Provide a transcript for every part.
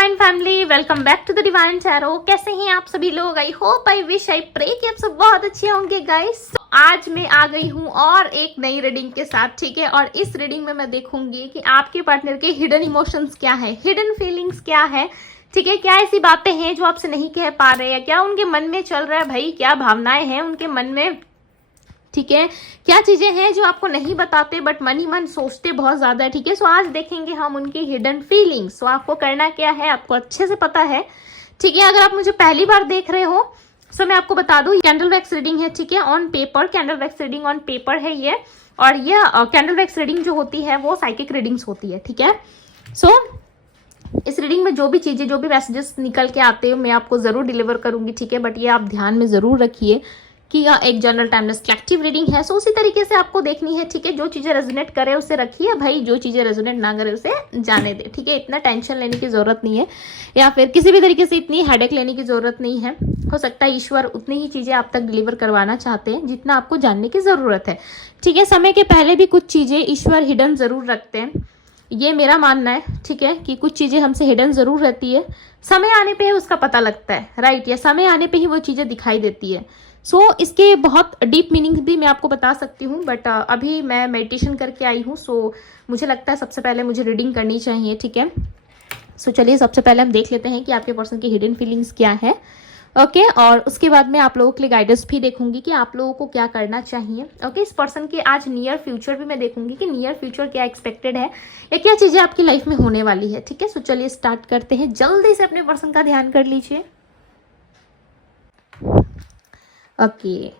Divine family, welcome back to the divine tarot. कैसे हैं आप सभी लोग? I hope, I wish, I pray कि आप सब बहुत अच्छे होंगे गाइस। आज मैं आ गई हूँ और एक नई रीडिंग के साथ, ठीक है। और इस रीडिंग में मैं देखूंगी कि आपके पार्टनर के हिडन इमोशंस क्या है, हिडन फीलिंग्स क्या है, ठीक है। क्या ऐसी बातें हैं जो आपसे नहीं कह पा रहे हैं, क्या उनके मन में चल रहा है भाई, क्या भावनाएं हैं उनके मन में, ठीक है। क्या चीजें हैं जो आपको नहीं बताते बट मन ही मन सोचते बहुत ज्यादा है, ठीक है। सो आज देखेंगे हम उनकी हिडन फीलिंग्स। सो आपको करना क्या है, आपको अच्छे से पता है, ठीक है। अगर आप मुझे पहली बार देख रहे हो सो मैं आपको बता दूं, कैंडल वैक्स रीडिंग है, ठीक है, on paper. Candle wax reading on paper है ये। और ये कैंडल वैक्स रीडिंग जो होती है वो साइकिक रीडिंग्स होती है, ठीक है। सो इस रीडिंग में जो भी चीजें, जो भी मैसेजेस निकल के आते हैं मैं आपको जरूर डिलीवर करूंगी, ठीक है। बट ये आप ध्यान में जरूर रखिए कि यह एक जनरल टाइमलेस कलेक्टिव रीडिंग है। सो उसी तरीके से आपको देखनी है, ठीक है। जो चीजें रेजोनेट करे उसे रखिए भाई, जो चीजें रेजोनेट ना करे उसे जाने दे, ठीक है। इतना टेंशन लेने की जरूरत नहीं है, या फिर किसी भी तरीके से इतनी हेडेक लेने की जरूरत नहीं है। हो सकता है ईश्वर उतनी ही चीजें आप तक डिलीवर करवाना चाहते हैं जितना आपको जानने की जरूरत है, ठीक है। समय के पहले भी कुछ चीजें ईश्वर हिडन जरूर रखते हैं, ये मेरा मानना है, ठीक है, कि कुछ चीजें हमसे हिडन जरूर रहती है। समय आने पे ही उसका पता लगता है, राइट, या समय आने पे ही वो चीजें दिखाई देती है। सो इसके बहुत डीप मीनिंग्स भी मैं आपको बता सकती हूँ, बट अभी मैं मेडिटेशन करके आई हूँ। सो मुझे लगता है सबसे पहले मुझे रीडिंग करनी चाहिए, ठीक है। सो चलिए सबसे पहले हम देख लेते हैं कि आपके पर्सन की हिडन फीलिंग्स क्या है, ओके। और उसके बाद मैं आप लोगों के लिए गाइडेंस भी देखूंगी कि आप लोगों को क्या करना चाहिए, ओके। इस पर्सन के आज नियर फ्यूचर भी मैं देखूंगी कि नियर फ्यूचर क्या एक्सपेक्टेड है या क्या चीजें आपकी लाइफ में होने वाली है, ठीक है। सो चलिए स्टार्ट करते हैं, जल्दी से अपने पर्सन का ध्यान कर लीजिए, okay.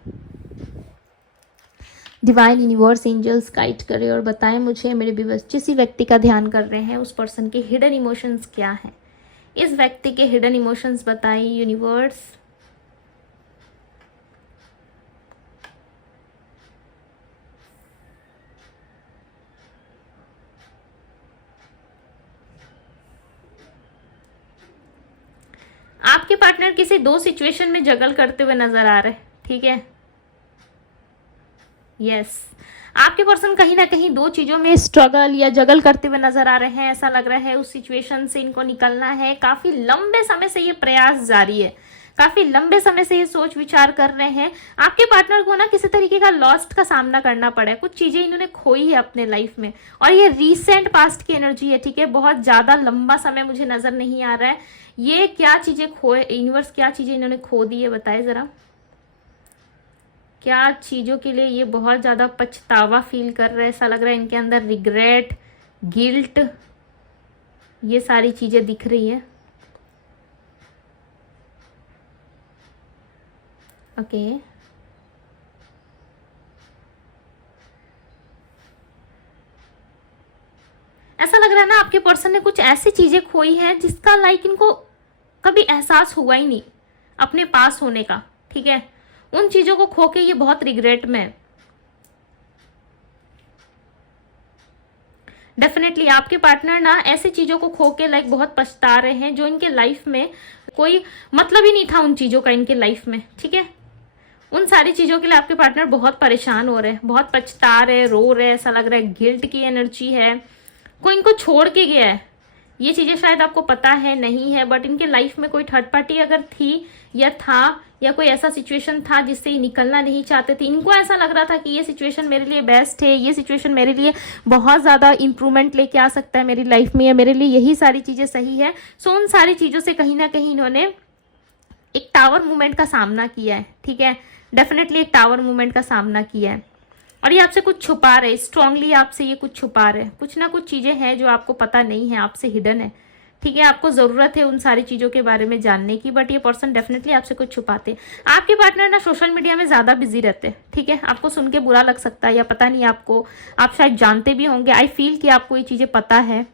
Divine universe angels guide करें और बताएं मुझे, मेरे व्यूअर्स जिस व्यक्ति का ध्यान कर रहे हैं उस पर्सन के हिडन इमोशंस क्या हैं, इस व्यक्ति के हिडन इमोशंस बताएं यूनिवर्स। आपके पार्टनर किसी दो सिचुएशन में जगल करते हुए नजर आ रहे हैं, ठीक है। यस, आपके पर्सन कहीं ना कहीं दो चीजों में स्ट्रगल या जगल करते हुए नजर आ रहे हैं। ऐसा लग रहा है उस सिचुएशन से इनको निकलना है। काफी लंबे समय से ये प्रयास जारी है, काफी लंबे समय से ये सोच विचार कर रहे हैं। आपके पार्टनर को ना किसी तरीके का लॉस्ट का सामना करना पड़ा है, कुछ चीजें इन्होंने खोई है अपने लाइफ में, और ये रीसेंट पास्ट की एनर्जी है, ठीक है। बहुत ज्यादा लंबा समय मुझे नजर नहीं आ रहा है। ये क्या चीजें खोए, यूनिवर्स क्या चीजें इन्होंने खो दी है, बताए जरा। क्या चीजों के लिए ये बहुत ज्यादा पछतावा फील कर रहे हैं, ऐसा लग रहा है इनके अंदर रिग्रेट, गिल्ट, ये सारी चीजें दिख रही है, ओके। ऐसा लग रहा है ना आपके पर्सन ने कुछ ऐसी चीजें खोई हैं जिसका लाइक इनको कभी एहसास हुआ ही नहीं अपने पास होने का, ठीक है। उन चीजों को खो के ये बहुत रिग्रेट में है। डेफिनेटली आपके पार्टनर ना ऐसी चीजों को खो के लाइक बहुत पछता रहे हैं जो इनके लाइफ में कोई मतलब ही नहीं था उन चीजों का इनके लाइफ में, ठीक है। उन सारी चीजों के लिए आपके पार्टनर बहुत परेशान हो रहे हैं, बहुत पछता रहे, रो रहे, ऐसा लग रहा है गिल्ट की एनर्जी है, कोई इनको छोड़ के गया है। ये चीजें शायद आपको पता है नहीं है, बट इनके लाइफ में कोई थर्ड पार्टी अगर थी या था, या कोई ऐसा सिचुएशन था जिससे ये निकलना नहीं चाहते थे। इनको ऐसा लग रहा था कि ये सिचुएशन मेरे लिए बेस्ट है, ये सिचुएशन मेरे लिए बहुत ज्यादा इंप्रूवमेंट लेके आ सकता है मेरी लाइफ में, या मेरे लिए यही सारी चीजें सही है। सो उन सारी चीजों से कहीं ना कहीं इन्होंने एक टावर मूवमेंट का सामना किया है, ठीक है। डेफिनेटली एक टावर मूवमेंट का सामना किया है, और ये आपसे कुछ छुपा रहे, स्ट्रांगली आपसे ये कुछ छुपा रहे। कुछ ना कुछ चीजें हैं जो आपको पता नहीं है, आपसे हिडन है, ठीक है। आपको जरूरत है उन सारी चीजों के बारे में जानने की, बट ये पर्सन डेफिनेटली आपसे कुछ छुपाते। आपके पार्टनर ना सोशल मीडिया में ज्यादा बिजी रहते हैं, ठीक है। आपको सुन के बुरा लग सकता है, या पता नहीं आपको, आप शायद जानते भी होंगे, आई फील कि आपको ये चीजें पता है।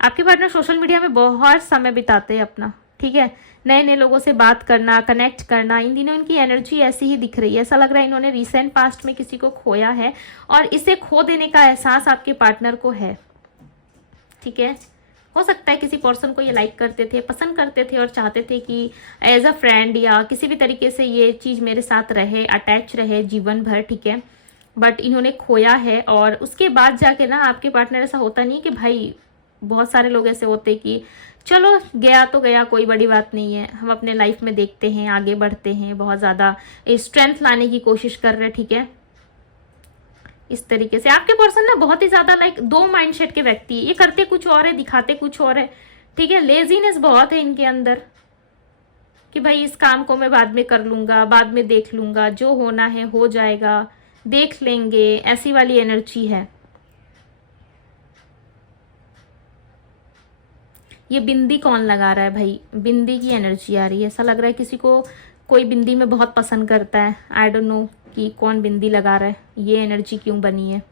आपके पार्टनर सोशल मीडिया में बहुत समय बिताते हैं अपना, ठीक है। नए नए लोगों से बात करना, कनेक्ट करना, इन दिनों इनकी एनर्जी ऐसी ही दिख रही है। ऐसा लग रहा है इन्होंने रिसेंट पास्ट में किसी को खोया है और इसे खो देने का एहसास आपके पार्टनर को है, ठीक है। हो सकता है किसी पर्सन को ये लाइक करते थे, पसंद करते थे और चाहते थे कि एज अ फ्रेंड या किसी भी तरीके से ये चीज मेरे साथ रहे, अटैच रहे जीवन भर, ठीक है। बट इन्होंने खोया है, और उसके बाद जाके ना आपके पार्टनर, ऐसा होता नहीं कि भाई बहुत सारे लोग ऐसे होते कि चलो गया तो गया, कोई बड़ी बात नहीं है, हम अपने लाइफ में देखते हैं, आगे बढ़ते हैं, बहुत ज़्यादा स्ट्रेंथ लाने की कोशिश कर रहे हैं, ठीक है। इस तरीके से आपके पर्सन ना बहुत ही ज़्यादा लाइक दो माइंडसेट के व्यक्ति है, ये करते कुछ और है, दिखाते कुछ और है, ठीक है। लेजीनेस बहुत है इनके अंदर कि भाई इस काम को मैं बाद में कर लूंगा, बाद में देख लूंगा, जो होना है हो जाएगा, देख लेंगे, ऐसी वाली एनर्जी है। ये बिंदी कौन लगा रहा है भाई? बिंदी की एनर्जी आ रही है, ऐसा लग रहा है किसी को कोई बिंदी में बहुत पसंद करता है। आई डोंट नो कि कौन बिंदी लगा रहा है, ये एनर्जी क्यों बनी है।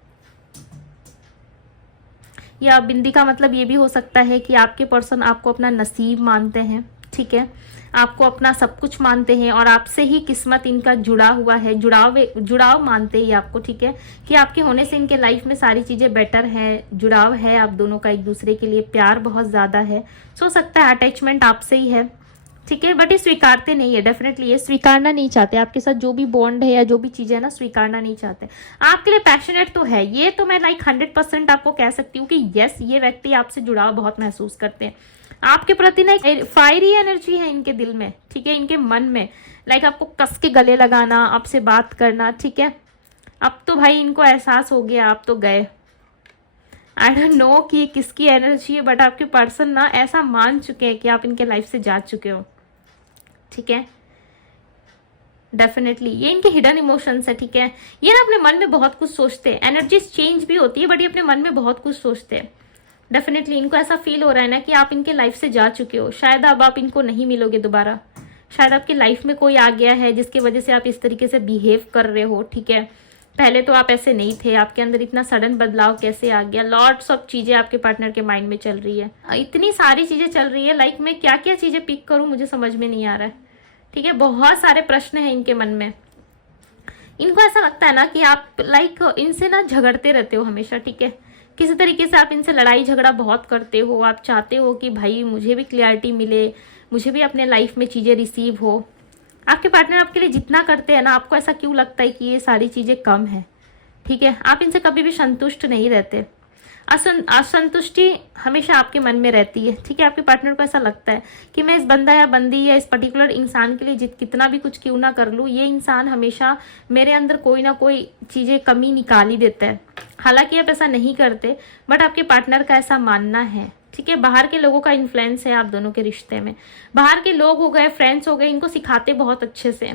या बिंदी का मतलब ये भी हो सकता है कि आपके पर्सन आपको अपना नसीब मानते हैं, ठीक है, आपको अपना सब कुछ मानते हैं और आपसे ही किस्मत इनका जुड़ा हुआ है, जुड़ाव मानते हैं आपको, ठीक है, कि आपके होने से इनके लाइफ में सारी चीज़ें बेटर है, जुड़ाव है आप दोनों का एक दूसरे के लिए, प्यार बहुत ज़्यादा है, सो सकता है अटैचमेंट आपसे ही है, ठीक है। बट ये स्वीकारते नहीं है, डेफिनेटली ये स्वीकारना नहीं चाहते, आपके साथ जो भी बॉन्ड है या जो भी चीज़ें है ना, स्वीकारना नहीं चाहते। आपके लिए पैशनेट तो है, ये तो मैं लाइक 100% आपको कह सकती हूँ कि यस, ये व्यक्ति आपसे जुड़ाव बहुत महसूस करते हैं, आपके प्रति ना एक फायरी एनर्जी है इनके दिल में, ठीक है, इनके मन में, लाइक आपको कस के गले लगाना, आपसे बात करना, ठीक है। अब तो भाई इनको एहसास हो गया, आप तो गए। आई डोंट नो कि ये किसकी एनर्जी है, बट आपके पर्सन ना ऐसा मान चुके हैं कि आप इनके लाइफ से जा चुके हो, ठीक है। डेफिनेटली ये इनके हिडन इमोशंस है, ठीक है। ये ना अपने मन में बहुत कुछ सोचते हैं, एनर्जीज चेंज भी होती है, बट ये अपने मन में बहुत कुछ सोचते हैं। डेफिनेटली इनको ऐसा फील हो रहा है ना कि आप इनके लाइफ से जा चुके हो, शायद अब आप इनको नहीं मिलोगे दोबारा, शायद आपकी लाइफ में कोई आ गया है जिसकी वजह से आप इस तरीके से बिहेव कर रहे हो, ठीक है। पहले तो आप ऐसे नहीं थे, आपके अंदर इतना सडन बदलाव कैसे आ गया। लॉट्स ऑफ चीजें आपके पार्टनर के माइंड में चल रही है, इतनी सारी चीजें चल रही है, लाइक मैं क्या क्या चीजें पिक करूं मुझे समझ में नहीं आ रहा है, ठीक है। बहुत सारे प्रश्न हैं इनके मन में, इनको ऐसा लगता है ना कि आप लाइक इनसे ना झगड़ते रहते हो हमेशा, ठीक है, किसी तरीके से आप इनसे लड़ाई झगड़ा बहुत करते हो, आप चाहते हो कि भाई मुझे भी क्लियरिटी मिले, मुझे भी अपने लाइफ में चीज़ें रिसीव हो। आपके पार्टनर आपके लिए जितना करते हैं ना, आपको ऐसा क्यों लगता है कि ये सारी चीज़ें कम है, ठीक है। आप इनसे कभी भी संतुष्ट नहीं रहते, असंतुष्टि हमेशा आपके मन में रहती है, ठीक है। आपके पार्टनर को ऐसा लगता है कि मैं इस बंदा या बंदी या इस पर्टिकुलर इंसान के लिए कितना भी कुछ क्यों ना कर लूँ, ये इंसान हमेशा मेरे अंदर कोई ना कोई चीज़ें कमी निकाल ही देता है। हालांकि आप ऐसा नहीं करते, बट आपके पार्टनर का ऐसा मानना है, ठीक है। बाहर के लोगों का इन्फ्लुएंस है आप दोनों के रिश्ते में, बाहर के लोग हो गए, फ्रेंड्स हो गए, इनको सिखाते बहुत अच्छे से,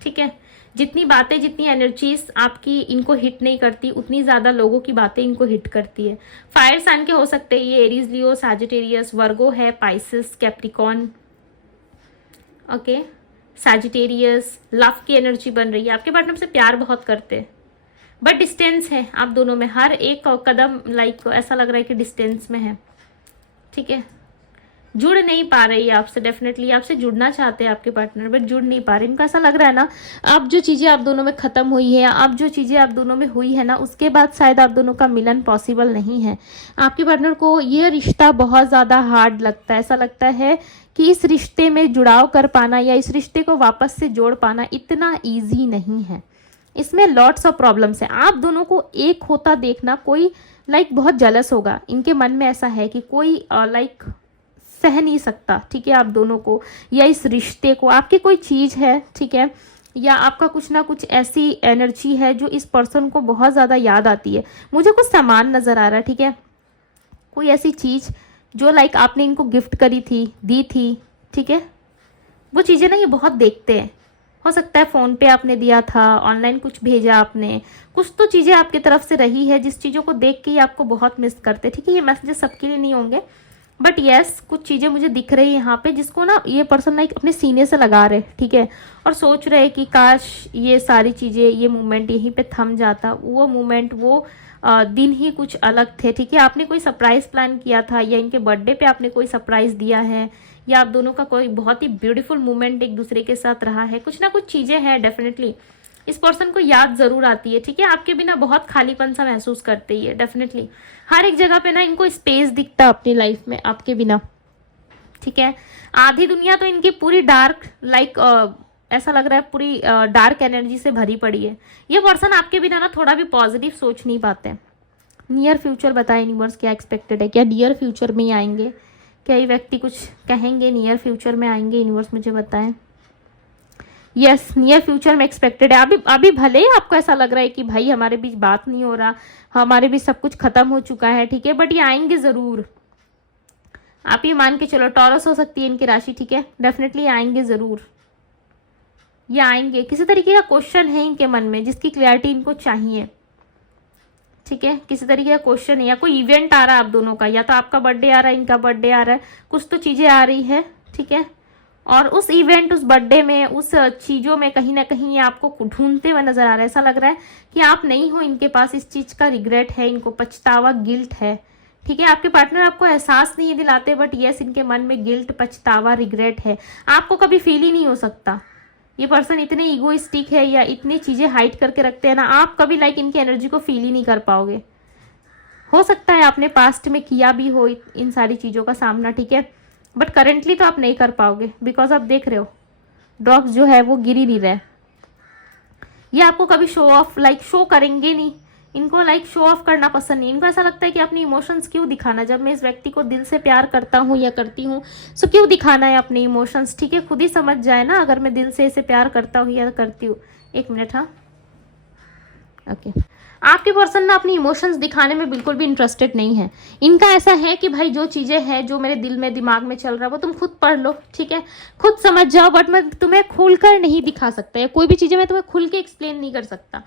ठीक है। जितनी बातें, जितनी एनर्जीज आपकी इनको हिट नहीं करती, उतनी ज्यादा लोगों की बातें इनको हिट करती है। फायर साइन के हो सकते हैं ये, एरीज, लियो, सैजिटेरियस, वर्गो है, Pisces, Capricorn, okay, Sagittarius. Love की एनर्जी बन रही है, आपके पार्टनर से प्यार बहुत करते हैं, बट डिस्टेंस है आप दोनों में, हर एक कदम लाइक ऐसा लग रहा है कि डिस्टेंस में है, ठीक है। जुड़ नहीं पा रही है आपसे, डेफिनेटली आपसे जुड़ना चाहते हैं आपके पार्टनर, बट जुड़ नहीं पा रहे। इनको ऐसा लग रहा है ना, अब जो चीज़ें आप दोनों में ख़त्म हुई है, अब जो चीज़ें आप दोनों में हुई है ना, उसके बाद शायद आप दोनों का मिलन पॉसिबल नहीं है। आपके पार्टनर को ये रिश्ता बहुत ज़्यादा हार्ड लगता है, ऐसा लगता है कि इस रिश्ते में जुड़ाव कर पाना या इस रिश्ते को वापस से जोड़ पाना इतना ईजी नहीं है, इसमें लॉट्स ऑफ प्रॉब्लम्स है। आप दोनों को एक होता देखना, कोई लाइक बहुत जलस होगा, इनके मन में ऐसा है कि कोई लाइक सह नहीं सकता, ठीक है, आप दोनों को या इस रिश्ते को। आपकी कोई चीज़ है, ठीक है, या आपका कुछ ना कुछ ऐसी एनर्जी है जो इस पर्सन को बहुत ज़्यादा याद आती है। मुझे कुछ सामान नज़र आ रहा है, ठीक है, कोई ऐसी चीज़ जो लाइक आपने इनको गिफ्ट करी थी, दी थी, ठीक है, वो चीज़ें ना ये बहुत देखते हैं। हो सकता है फ़ोन पे आपने दिया था, ऑनलाइन कुछ भेजा आपने, कुछ तो चीज़ें आपकी तरफ से रही है जिस चीज़ों को देख के ये आपको बहुत मिस करते, ठीक है। ये मैसेजेस सबके लिए नहीं होंगे, बट यस कुछ चीज़ें मुझे दिख रही है यहाँ पे जिसको ना ये पर्सन लाइक अपने सीने से लगा रहे, ठीक है, और सोच रहे कि काश ये सारी चीज़ें, ये मोमेंट यहीं पे थम जाता, वो मोमेंट, वो दिन ही कुछ अलग थे, ठीक है। आपने कोई सरप्राइज प्लान किया था या इनके बर्थडे पे आपने कोई सरप्राइज दिया है, या आप दोनों का कोई बहुत ही ब्यूटीफुल मोमेंट एक दूसरे के साथ रहा है, कुछ ना कुछ चीज़ें हैं। डेफिनेटली इस पर्सन को याद ज़रूर आती है, ठीक है। आपके बिना बहुत खालीपन सा महसूस करते ही है, डेफिनेटली हर एक जगह पे ना इनको स्पेस दिखता है अपनी लाइफ में आपके बिना, ठीक है। आधी दुनिया तो इनकी पूरी डार्क लाइक ऐसा लग रहा है पूरी डार्क एनर्जी से भरी पड़ी है। ये पर्सन आपके बिना ना थोड़ा भी पॉजिटिव सोच नहीं पाते। नियर फ्यूचर बताए यूनिवर्स क्या एक्सपेक्टेड है, क्या नियर फ्यूचर में ही आएंगे, क्या ये व्यक्ति कुछ कहेंगे, नियर फ्यूचर में आएंगे, यूनिवर्स मुझे बताएं। यस, नियर फ्यूचर में एक्सपेक्टेड है। अभी भले ही आपको ऐसा लग रहा है कि भाई हमारे बीच बात नहीं हो रहा, हमारे बीच सब कुछ खत्म हो चुका है, ठीक है, बट ये आएंगे ज़रूर। आप ये मान के चलो, टॉरस हो सकती है इनकी राशि, ठीक है, डेफिनेटली आएंगे ज़रूर, ये आएंगे। किसी तरीके का क्वेश्चन है इनके मन में जिसकी क्लैरिटी इनको चाहिए, ठीक है, किसी तरीके का क्वेश्चन है या कोई इवेंट आ रहा है आप दोनों का, या तो आपका बर्थडे आ रहा है, इनका बर्थडे आ रहा है, कुछ तो चीज़ें आ रही है, ठीक है, और उस इवेंट, उस बर्थडे में, उस चीज़ों में कहीं ना कहीं ये आपको ढूंढते हुए नजर आ रहा है। ऐसा लग रहा है कि आप नहीं हो इनके पास, इस चीज़ का रिग्रेट है इनको, पछतावा, गिल्ट है, ठीक है। आपके पार्टनर आपको एहसास नहीं दिलाते, बट यस इनके मन में गिल्ट, पछतावा, रिग्रेट है। आपको कभी फील ही नहीं हो सकता। ये पर्सन इतने ईगोइस्टिक है या इतनी चीज़ें हाइड करके रखते हैं ना, आप कभी लाइक इनकी एनर्जी को फील ही नहीं कर पाओगे। हो सकता है आपने पास्ट में किया भी हो इन सारी चीज़ों का सामना, ठीक है, बट करेंटली तो आप नहीं कर पाओगे, बिकॉज आप देख रहे हो ड्रॉप्स जो है वो गिर ही नहीं रहे। ये आपको कभी शो ऑफ लाइक शो करेंगे नहीं, इनको लाइक शो ऑफ करना पसंद नहीं। इनको ऐसा लगता है कि अपनी इमोशंस क्यों दिखाना, जब मैं इस व्यक्ति को दिल से प्यार करता हूँ या करती हूँ, सो क्यों दिखाना है अपने इमोशंस, ठीक है, खुद ही समझ जाए ना अगर मैं दिल से इसे प्यार करता हूँ या करती हूँ। एक मिनट, हाँ, ओके। आपके पर्सन ना अपनी इमोशंस दिखाने में बिल्कुल भी इंटरेस्टेड नहीं है। इनका ऐसा है कि भाई जो चीज़ें हैं, जो मेरे दिल में, दिमाग में चल रहा है, वो तुम खुद पढ़ लो, ठीक है, खुद समझ जाओ, बट मैं तुम्हें खुलकर नहीं दिखा सकता, या कोई भी चीज़ें मैं तुम्हें खुल के एक्सप्लेन नहीं कर सकता।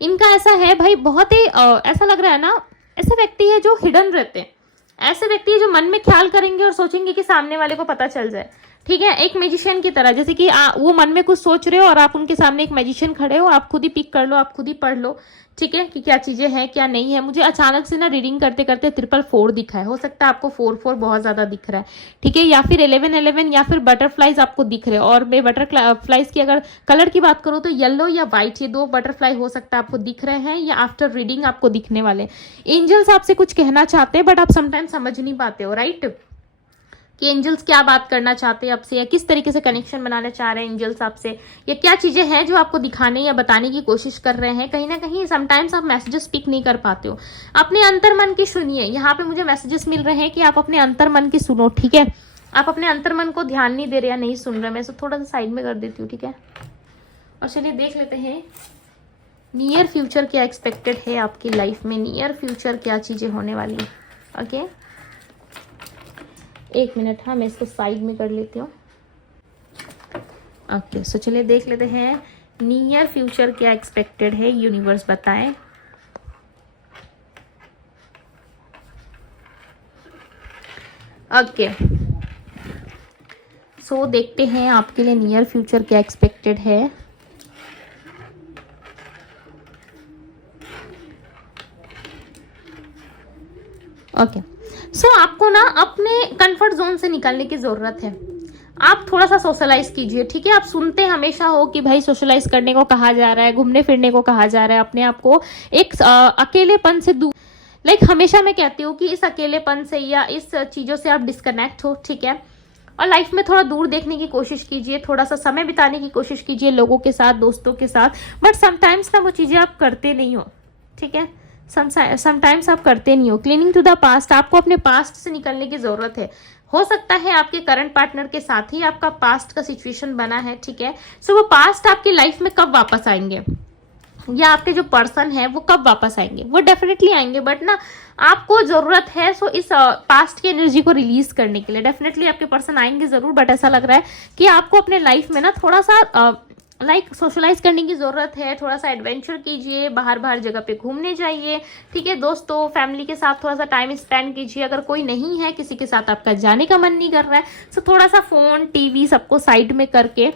इनका ऐसा है भाई, बहुत ही ऐसा लग रहा है ना, ऐसे व्यक्ति है जो हिडन रहते हैं, ऐसे व्यक्ति है जो मन में ख्याल करेंगे और सोचेंगे कि सामने वाले को पता चल जाए, ठीक है, एक मैजिशियन की तरह। जैसे कि वो मन में कुछ सोच रहे हो और आप उनके सामने एक मैजिशियन खड़े हो, आप खुद ही पिक कर लो, आप खुद ही पढ़ लो, ठीक है, कि क्या चीज़ें हैं क्या नहीं है। मुझे अचानक से ना रीडिंग करते करते 444 दिखा है, हो सकता है आपको 44 बहुत ज़्यादा दिख रहा है, ठीक है, या फिर 1111 या फिर बटरफ्लाइज आपको दिख रहे हो। और मैं बटरफ्लाइज की अगर कलर की बात करूँ तो येलो या व्हाइट, ये 2 बटरफ्लाई हो सकता है आपको दिख रहे हैं, या आफ्टर रीडिंग आपको दिखने वाले। एंजल्स आपसे कुछ कहना चाहते हैं, बट आप समटाइम समझ नहीं पाते हो, राइट, कि एंजल्स क्या बात करना चाहते हैं आपसे, या किस तरीके से कनेक्शन बनाना चाह रहे हैं एंजल्स आपसे, या क्या चीजें हैं जो आपको दिखाने या बताने की कोशिश कर रहे हैं। कहीं ना कहीं समटाइम्स आप मैसेजेस पिक नहीं कर पाते हो। अपने अंतर मन की सुनिए। यहाँ पे मुझे मैसेजेस मिल रहे हैं कि आप अपने अंतर मन की सुनो, ठीक है, आप अपने अंतर मन को ध्यान नहीं दे रहे या नहीं सुन रहे। मैं इसको थोड़ा सा साइड में कर देती हूँ, ठीक है, और चलिए देख लेते हैं नियर फ्यूचर क्या एक्सपेक्टेड है आपकी लाइफ में। नियर फ्यूचर क्या चीजें होने वाली है, ओके। एक मिनट, हाँ, मैं इसको साइड में कर लेती हूँ, ओके। सो चलिए देख लेते हैं नियर फ्यूचर क्या एक्सपेक्टेड है, यूनिवर्स बताएं। ओके, सो देखते हैं आपके लिए नियर फ्यूचर क्या एक्सपेक्टेड है। ओके, सो आपको ना अपने कंफर्ट जोन से निकलने की जरूरत है। आप थोड़ा सा सोशलाइज कीजिए, ठीक है। आप सुनते हमेशा हो कि भाई सोशलाइज करने को कहा जा रहा है, घूमने फिरने को कहा जा रहा है, अपने आप को एक अकेलेपन से दूर, लाइक हमेशा मैं कहती हूँ कि इस अकेलेपन से या इस चीज़ों से आप डिस्कनेक्ट हो, ठीक है, और लाइफ में थोड़ा दूर देखने की कोशिश कीजिए, थोड़ा सा समय बिताने की कोशिश कीजिए लोगों के साथ, दोस्तों के साथ। बट समटाइम्स ना वो चीज़ें आप करते नहीं हो, ठीक है, समटाइम्स आप करते नहीं हो। क्लीनिंग टू द पास्ट, आपको अपने पास्ट से निकलने की जरूरत है। हो सकता है आपके करंट पार्टनर के साथ ही आपका पास्ट का सिचुएशन बना है, ठीक है। सो वो पास्ट आपकी लाइफ में कब वापस आएंगे, या आपके जो पर्सन है वो कब वापस आएंगे, वो डेफिनेटली आएंगे, बट ना आपको जरूरत है सो इस पास्ट की एनर्जी को रिलीज करने के लिए। डेफिनेटली आपके पर्सन आएंगे जरूर, बट ऐसा लग रहा है कि आपको अपने लाइफ में ना थोड़ा सा लाइक सोशलाइज करने की जरूरत है। थोड़ा सा एडवेंचर कीजिए, बाहर बाहर जगह पे घूमने जाइए, ठीक है, दोस्तों फैमिली के साथ थोड़ा सा टाइम स्पेंड कीजिए। अगर कोई नहीं है, किसी के साथ आपका जाने का मन नहीं कर रहा है, तो थोड़ा सा फोन, टीवी सबको साइड में करके,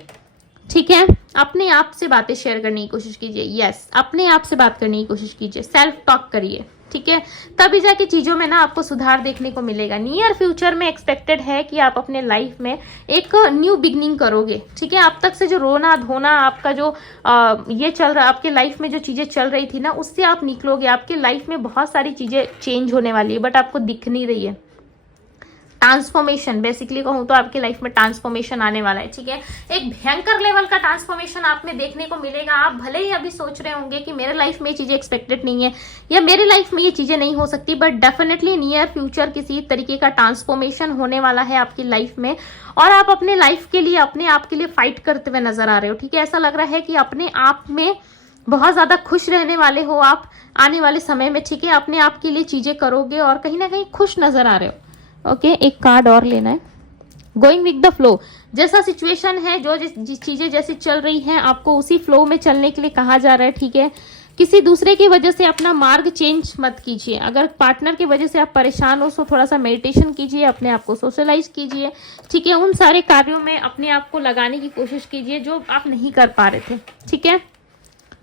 ठीक है, अपने आप से बातें शेयर करने की कोशिश कीजिए। यस, अपने आप से बात करने की कोशिश कीजिए, सेल्फ टॉक करिए, ठीक है, तभी जाके चीज़ों में ना आपको सुधार देखने को मिलेगा। नियर फ्यूचर में एक्सपेक्टेड है कि आप अपने लाइफ में एक न्यू बिगनिंग करोगे, ठीक है। अब तक से जो रोना धोना आपका जो ये चल रहा, आपके लाइफ में जो चीज़ें चल रही थी ना, उससे आप निकलोगे। आपके लाइफ में बहुत सारी चीज़ें चेंज होने वाली है, बट आपको दिख नहीं रही है, ट्रांसफॉर्मेशन, बेसिकली कहूँ तो आपकी लाइफ में ट्रांसफॉर्मेशन आने वाला है, ठीक है। एक भयंकर लेवल का ट्रांसफॉर्मेशन आप में देखने को मिलेगा। आप भले ही अभी सोच रहे होंगे कि मेरे लाइफ में ये चीजें एक्सपेक्टेड नहीं है या मेरे लाइफ में ये चीजें नहीं हो सकती, बट डेफिनेटली नियर फ्यूचर किसी तरीके का ट्रांसफॉर्मेशन होने वाला है आपकी लाइफ में, और आप अपने लाइफ के लिए, अपने आप के लिए फाइट करते हुए नजर आ रहे हो, ठीक है। ऐसा लग रहा है कि अपने आप में बहुत ज्यादा खुश रहने वाले हो आप आने वाले समय में, ठीक है। अपने आप के लिए चीजें करोगे और कहीं ना कहीं खुश नजर आ रहे हो। ओके, एक कार्ड और लेना है। गोइंग विद द फ्लो, जैसा सिचुएशन है, जो जिस चीजें जैसी चल रही हैं, आपको उसी फ्लो में चलने के लिए कहा जा रहा है, ठीक है। किसी दूसरे की वजह से अपना मार्ग चेंज मत कीजिए। अगर पार्टनर की वजह से आप परेशान हो तो थोड़ा सा मेडिटेशन कीजिए, अपने आप को सोशलाइज कीजिए, ठीक है। उन सारे कार्यों में अपने आप को लगाने की कोशिश कीजिए जो आप नहीं कर पा रहे थे, ठीक है।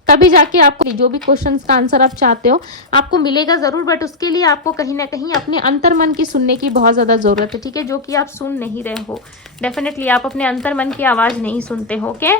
तभी जाके आपको जो भी क्वेश्चंस का आंसर आप चाहते हो आपको मिलेगा जरूर, बट उसके लिए आपको कहीं ना कहीं अपने अंतर मन की सुनने की बहुत ज्यादा जरूरत है, ठीक है, जो कि आप सुन नहीं रहे हो। डेफिनेटली आप अपने अंतर मन की आवाज नहीं सुनते हो। ओके,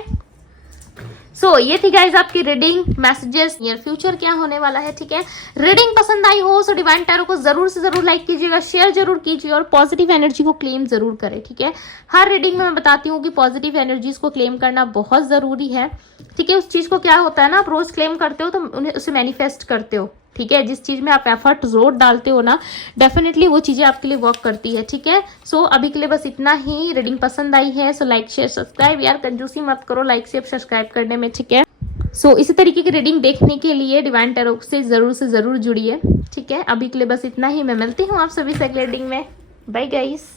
सो ये थी गाइज आपकी रीडिंग, मैसेजेस, नियर फ्यूचर क्या होने वाला है, ठीक है। रीडिंग पसंद आई हो तो डिवाइन टैरो को जरूर से जरूर लाइक कीजिएगा, शेयर जरूर कीजिए और पॉजिटिव एनर्जी को क्लेम जरूर करें, ठीक है। हर रीडिंग में मैं बताती हूँ कि पॉजिटिव एनर्जीज को क्लेम करना बहुत जरूरी है, ठीक है। उस चीज को क्या होता है ना, आप रोज क्लेम करते हो तो उन्हें उसे मैनिफेस्ट करते हो, ठीक है। जिस चीज में आप एफर्ट जोर डालते हो ना, डेफिनेटली वो चीजें आपके लिए वर्क करती है, ठीक है। सो अभी के लिए बस इतना ही। रीडिंग पसंद आई है सो लाइक शेयर सब्सक्राइब, यार कंजूसी मत करो लाइक शेयर सब्सक्राइब करने में, ठीक है। सो इसी तरीके की रीडिंग देखने के लिए डिवाइन टैरो से जरूर जुड़िए, ठीक है। अभी के लिए बस इतना ही। मैं मिलती हूँ आप सभी से अगले रीडिंग में। Bye guys.